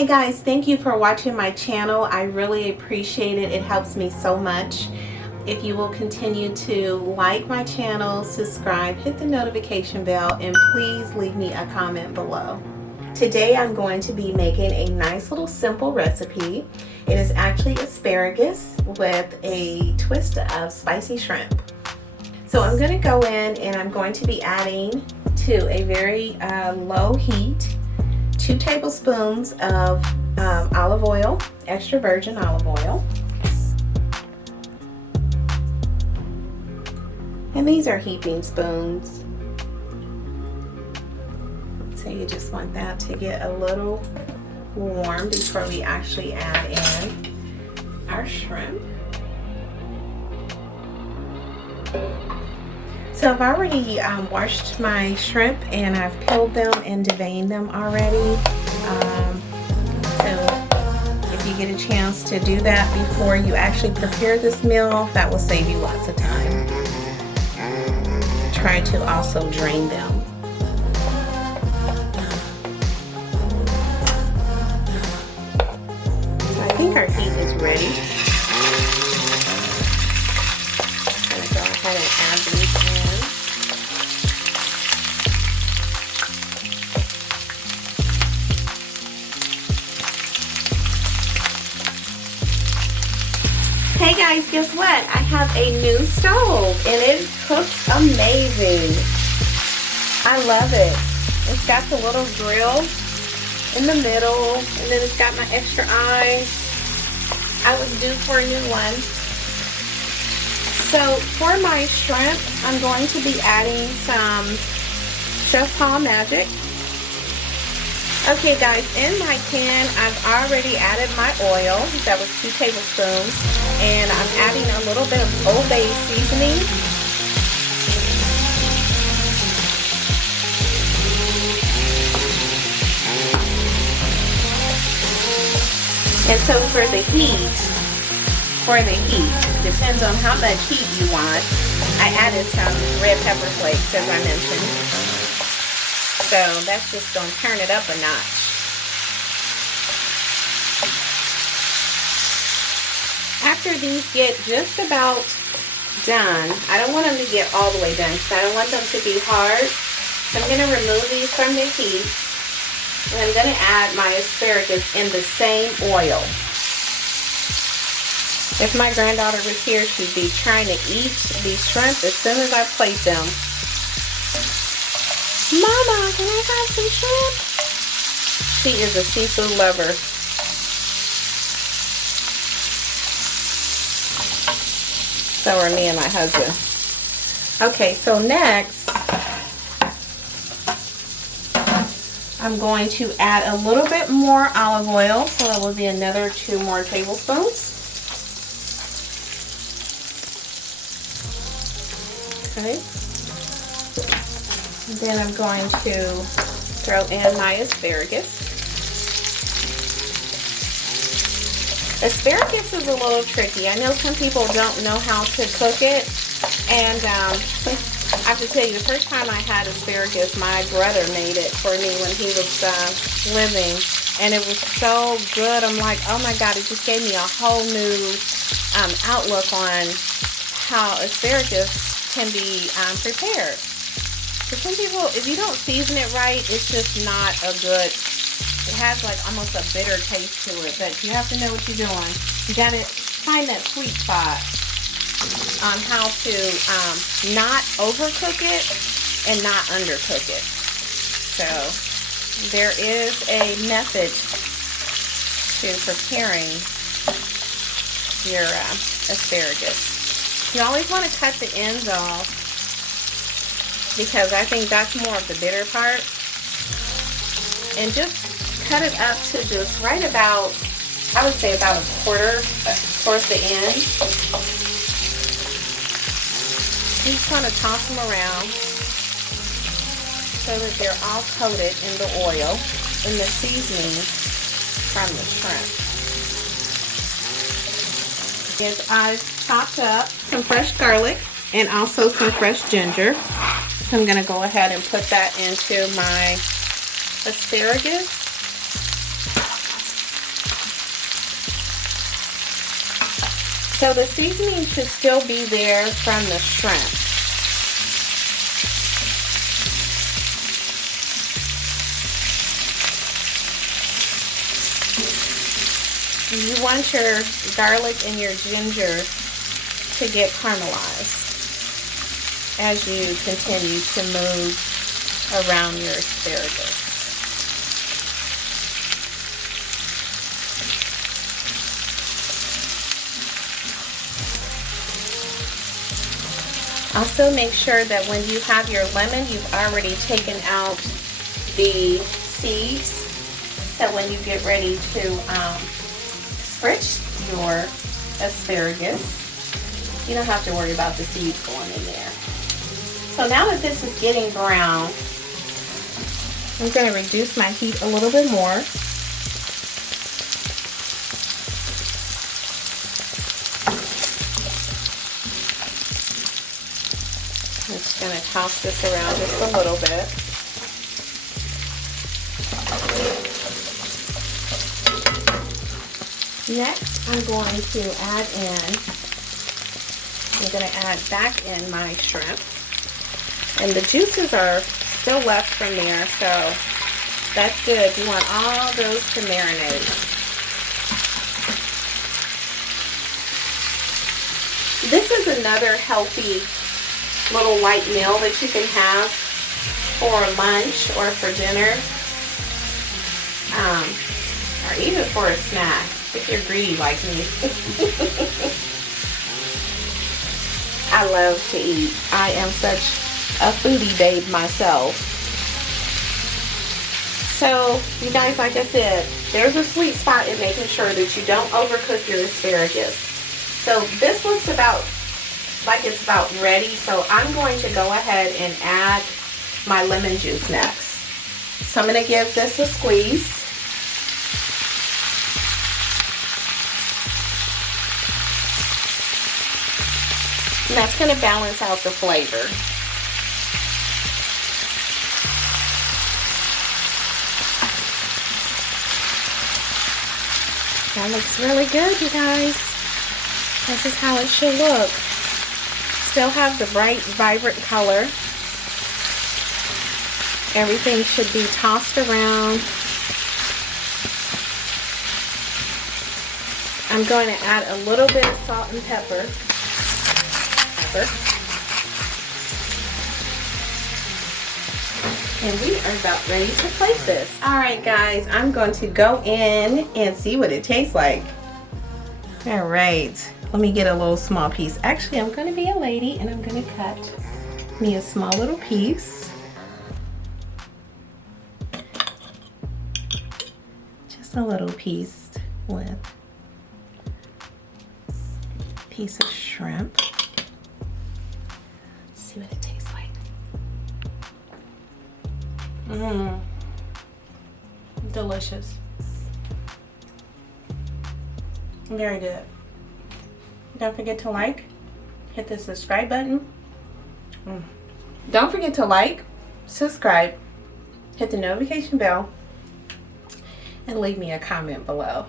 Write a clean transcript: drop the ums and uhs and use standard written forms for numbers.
Hey guys, thank you for watching my channel. I really appreciate it. It helps me so much. If you will continue to like my channel, subscribe, hit the notification bell, and please leave me a comment below. Today I'm going to be making a nice little simple recipe. It is actually asparagus with a twist of spicy shrimp. So I'm going to go in and I'm going to be adding to a very low heat 2 tablespoons of olive oil, extra virgin olive oil. And these are heaping spoons. So you just want that to get a little warm before we actually add in our shrimp. So I've already washed my shrimp and I've peeled them and deveined them already. So if you get a chance to do that before you actually prepare this meal, that will save you lots of time. Try to also drain them. So I think our heat is ready. I'm going to go ahead and add these in. Hey guys, guess what? I have a new stove and it cooks amazing. I love it. It's got the little grill in the middle and then it's got my extra eyes. I was due for a new one. So for my shrimp, I'm going to be adding some Chef Paul Magic. Okay guys, in my pan, I've already added my oil. That was 2 tablespoons. And I'm adding a little bit of Old Bay seasoning. And so for the heat, depends on how much heat you want. I added some red pepper flakes, as I mentioned. So that's just going to turn it up a notch. After these get just about done, I don't want them to get all the way done because I don't want them to be hard. So I'm going to remove these from the heat. And I'm going to add my asparagus in the same oil. If my granddaughter was here, she'd be trying to eat these shrimp as soon as I plate them. Mama, can I have some shrimp? She is a seafood lover. So are me and my husband. Okay, so next, I'm going to add a little bit more olive oil. So it will be another 2 more tablespoons. Okay. And then I'm going to throw in my asparagus. Asparagus is a little tricky. I know some people don't know how to cook it. And I have to tell you, the first time I had asparagus, my brother made it for me when he was living. And it was so good. I'm like, oh my God, it just gave me a whole new outlook on how asparagus can be prepared. For some people, if you don't season it right, it's just not a good, it has like almost a bitter taste to it, but you have to know what you're doing. You gotta find that sweet spot on how to not overcook it and not undercook it. So there is a method to preparing your asparagus. You always want to cut the ends off, because I think that's more of the bitter part. And just cut it up to just right about, I would say about a quarter towards the end. You just want to toss them around so that they're all coated in the oil, in the seasoning from the shrimp. Is I've chopped up some fresh garlic and also some fresh ginger. So I'm going to go ahead and put that into my asparagus. So the seasoning should still be there from the shrimp. You want your garlic and your ginger to get caramelized as you continue to move around your asparagus. Also make sure that when you have your lemon, you've already taken out the seeds. So when you get ready to spritz your asparagus, you don't have to worry about the seeds going in there. So now that this is getting brown, I'm going to reduce my heat a little bit more. I'm just going to toss this around just a little bit. Next, I'm going to add back in my shrimp. And the juices are still left from there, so that's good. You want all those to marinate. This is another healthy little light meal that you can have for lunch or for dinner, or even for a snack if you're greedy like me. I love to eat. I am such a foodie babe myself. So you guys, like I said, there's a sweet spot in making sure that you don't overcook your asparagus. So this looks about like it's about ready, so I'm going to go ahead and add my lemon juice next. So I'm going to give this a squeeze. And that's going to balance out the flavor. That looks really good, you guys. This is how it should look. Still have the bright, vibrant color. Everything should be tossed around. I'm going to add a little bit of salt and pepper. And we are about ready to plate this. Alright guys, I'm going to go in and see what it tastes like. Alright, let me get a little small piece. Actually, I'm going to be a lady and I'm going to cut me a small little piece. Just a little piece with a piece of shrimp. Let's see what it tastes like. Delicious. Very good. Don't forget to like, hit the subscribe button. Don't forget to like, subscribe, hit the notification bell, and leave me a comment below.